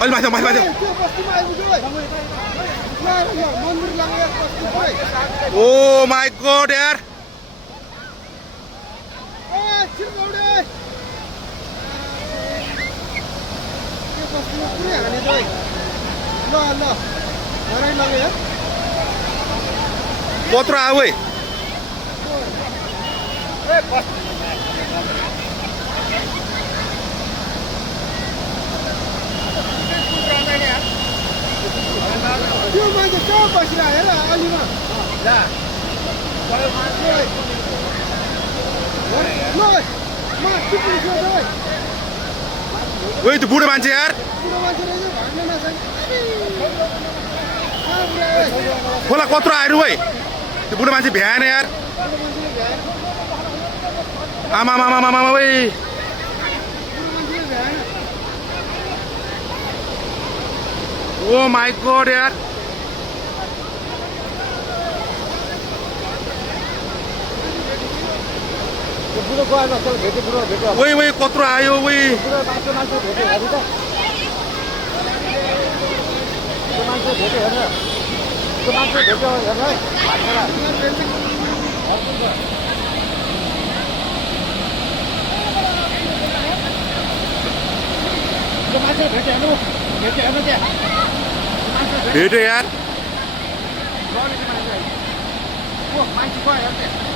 अलि माथि माथि माथि त्यो बस्तीमा आइपुग्यो है ल मन्दिर लाग्यो बस्ती खोइ ओ माई गॉड यार ए चिरगौडे त्यो बस्तीमा पुरै हाने त है ल हराइ लाग्यो यार कत्रो आऊ है त्यो मान्छे कहाँ बसिरहेको हेर अलिमा ल म टिप्नु सोध है ओइ त्यो बुढो मान्छे यार बुढो मान्छे रहेछ भाग्न नसक्ने खोला कत्रो आएर है त्यो बुढो मान्छे भ्याएन यार आमा आमा आमा आमा ओइ ओ माई गॉड यार बुढो गएन चल भेट्यो बुढो भेट्यो ओइ ओइ कत्रो आयो ओइ बुढो मान्छे भेट्यो हेर्नु त त्यो मान्छे भेट्यो हेर्नु त्यो मान्छे भेट्यो हेर्नु है त्यो मान्छे भेट्यो हेर्नु त्यहाँ भेट्यो यार मान्छे गयो हेर्नु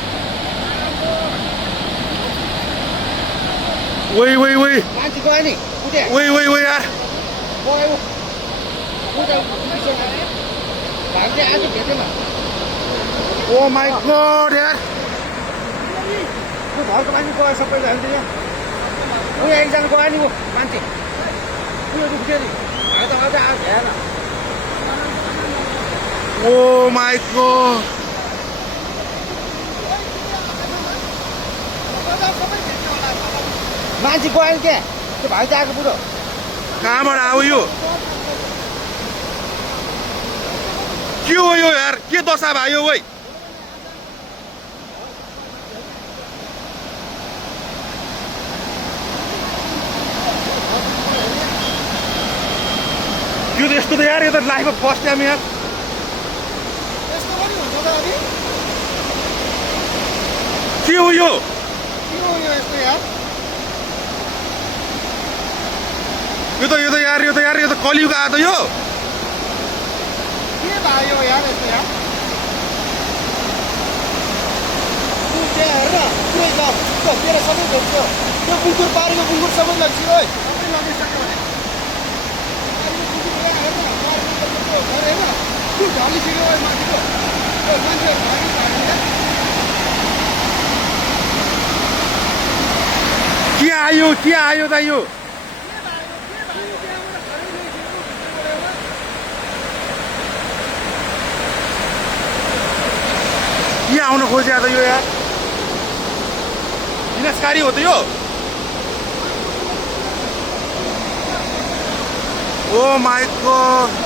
ओइ ओइ ओइ मान्छे गयो नि उठे ओइ ओइ ओइ यार गयो उठे भाग्ने आज भेटेन ओ माई गॉड यार त्यो घरको मान्छे गयो सबैले हेर्नु यहाँ उयो एकजना गयो नि ऊ मान्छे उयो दुख्थ्यो नि आज आज आज भएन ओ माई गॉड मान्छे गयो क्या त्यो भाइ त आएको बुढो कहाँबाट आऊ यो के हो यो यार के दशा भयो ओइ यो त यस्तो त यार यो त लाइफमा फर्स्ट टाइम यार यस्तो पनि हुन्छ त अनि के हो यो के हो यो यस्तो यार यो त कलियुग आयो त यो के भयो यार यस्तो यार त्यहाँ हेर पुरै ल तेरो सबै भेट्यो त्यो बुङ्कुर पारेको बुङ्कुर सबै लग्छ है सबै लगिसक्यो भने हेर त्यो ढलिसक्यो है माथिको त्यो मान्छे के आयो त यो के आउन खोज्या त यो यार विनाशकारी हो त यो ओ माई गॉड